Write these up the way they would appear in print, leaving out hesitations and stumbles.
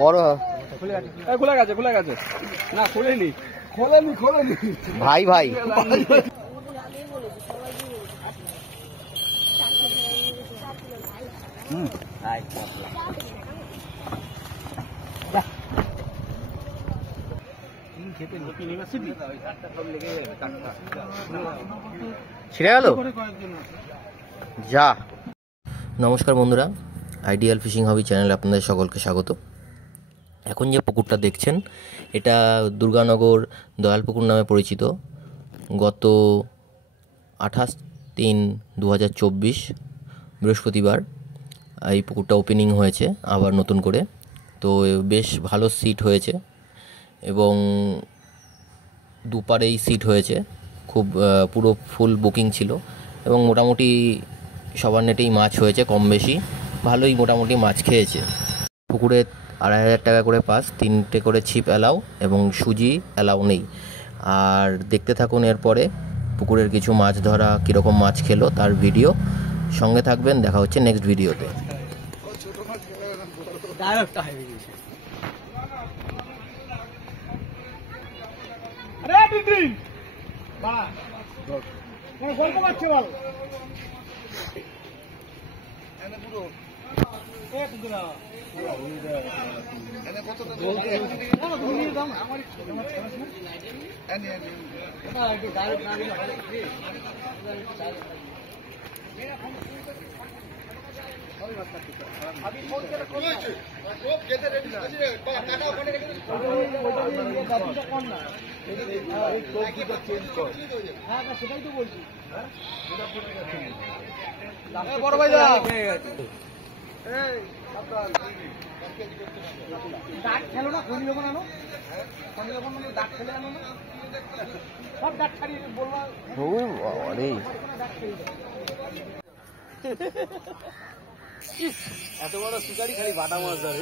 বড় খোলা গেছে না খোলেনি ভাই ভাই ছিঁড়ে গেল যা। নমস্কার বন্ধুরা, আইডিয়াল ফিশিং হবি চ্যানেলে আপনাদের সকলকে স্বাগত। এখন যে পুকুরটা দেখছেন এটা দুর্গানগর দয়ালপুকুর নামে পরিচিত। গত 28/3/2024 বৃহস্পতিবার এই পুকুরটা ওপেনিং হয়েছে আবার নতুন করে। তো বেশ ভালো সিট হয়েছে এবং দুপারেই সিট হয়েছে, খুব পুরো ফুল বুকিং ছিল এবং মোটামুটি সবার নেটেই মাছ হয়েছে, কম বেশি ভালোই মোটামুটি মাছ খেয়েছে। পুকুরে 2,500 টাকা করে পাস, 3টে করে ছিপ অ্যালাউ এবং সুজি অ্যালাউ নেই। আর দেখতে থাকুন এরপরে পুকুরের কিছু মাছ ধরা, কীরকম মাছ খেলো তার ভিডিও। সঙ্গে থাকবেন, দেখা হচ্ছে নেক্সট ভিডিওতে। বড় ভাই ডাক খেলো না, খনি যখন আনো খনি যখন ডাক খেলে আনো না, সব ডাক ছাড়িয়ে বললাম এত বড় শিকারি খালি বাটা মাছ ধরে।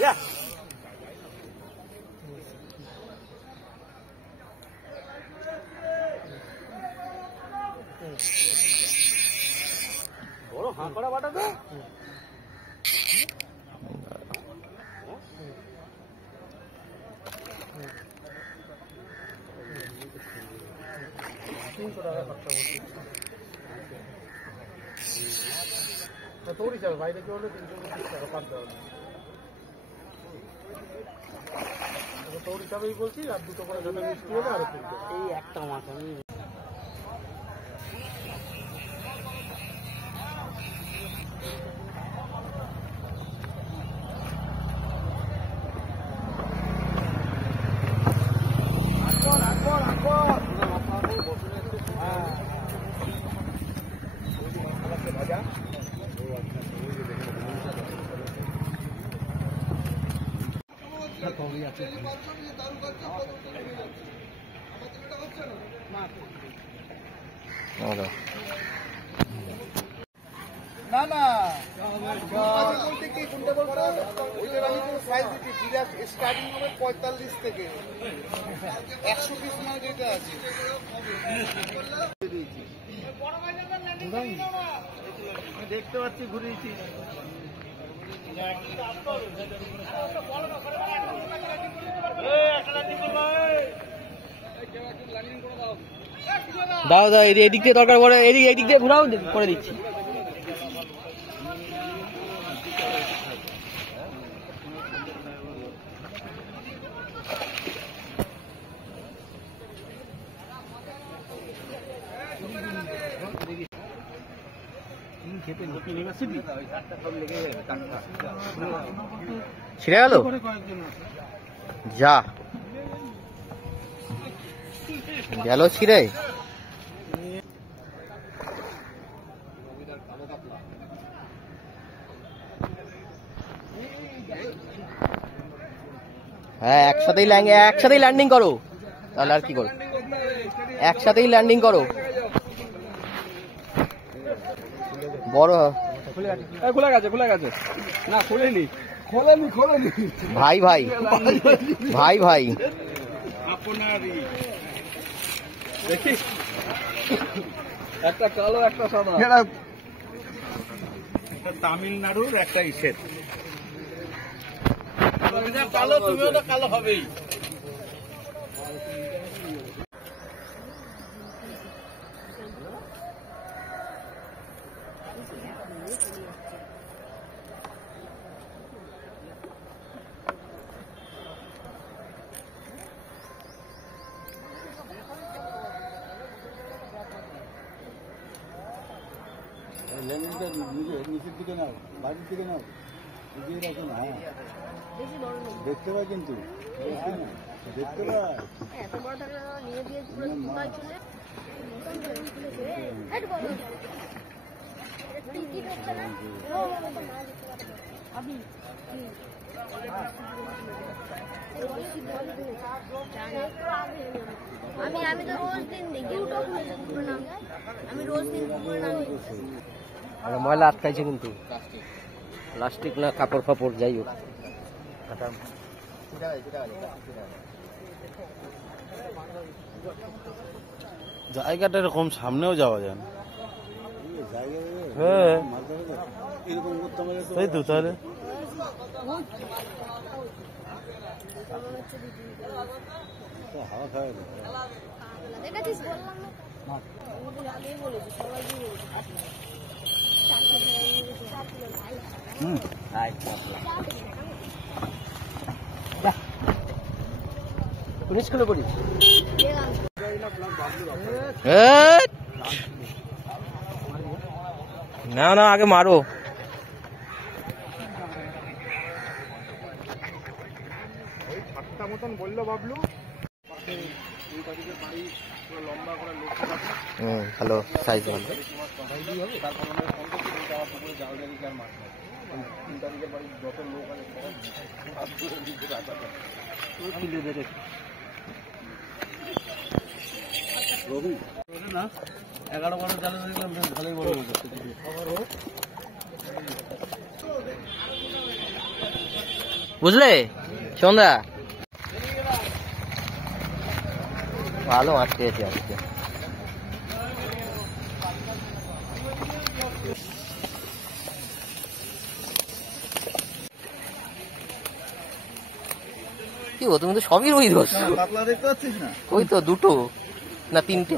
বড় হাঁকড়া বাটা তো তোরই যাবে বাইরে কি হলে 325 টাকা পার দেওয়া তোর হিসাবেই বলছি। আর দুটো করে যাতে মিষ্টি হলে আরো এই একটা মাছ আমি না না বলতে কি কোনটা বলতো ওইটার আমি তো সাইজ দিচ্ছি বিরাট স্টার্টিং হবে 45 থেকে 100 পিস মাল যেটা আছে দেখতে পাচ্ছি ঘুরিয়েছি। দাও দাও, এদিক দিয়ে দরকার পড়ে, এদিক দিয়ে ঘোরাও, করে দিচ্ছি। ছিঁড়ে গেল যা, গেল ছিঁড়ে। হ্যাঁ একসাথেই ল্যান্ডিং করো, তাহলে আর কি করো, একসাথেই ল্যান্ডিং করো। বড় খোলা গেছে না খোলেনি ভাই ভাই ভাই ভাই দেখি একটা কালো একটা সাদা, তামিলনাড়ুর একটা ইসের কালো, তুমিও তো কালো হবেই। লেমনটা নিচের দিকে নাও, বাড়ির দিকে নাও, এগিয়ে রাখো না। দেখতে পাই কিন্তু দেখতে পাই। আমি তো রোজ দিন দেখি আমি রোজ দিন ময়লা আটকাইছে কিন্তু প্লাস্টিক না কাপড় ফাপড় যাই হোক। জায়গাটা এরকম সামনেও যাওয়া যায় না। হ্যাঁ এরকম করতে হবে তাই তো। তাহলে হাওয়া খাওয়া দেখাচ্ছিস বললাম না আমি বলেছি সবাই কোন স্কুলে পড়িস? না না আগে মারো। মতন বললো বাবলু, ভালো সাইজ ভালো। না 11-12 জালে দেখলাম বেশ ভালোই বড় হয়েছে। বুঝলে সন্ধ্যা ভালো মাছ পেয়েছি আজকে। কি গো তুমি তো সবই রুই ধরছো। পাতলা দেখতে পাচ্ছিস না? ওই তো দুটো না তিনটে।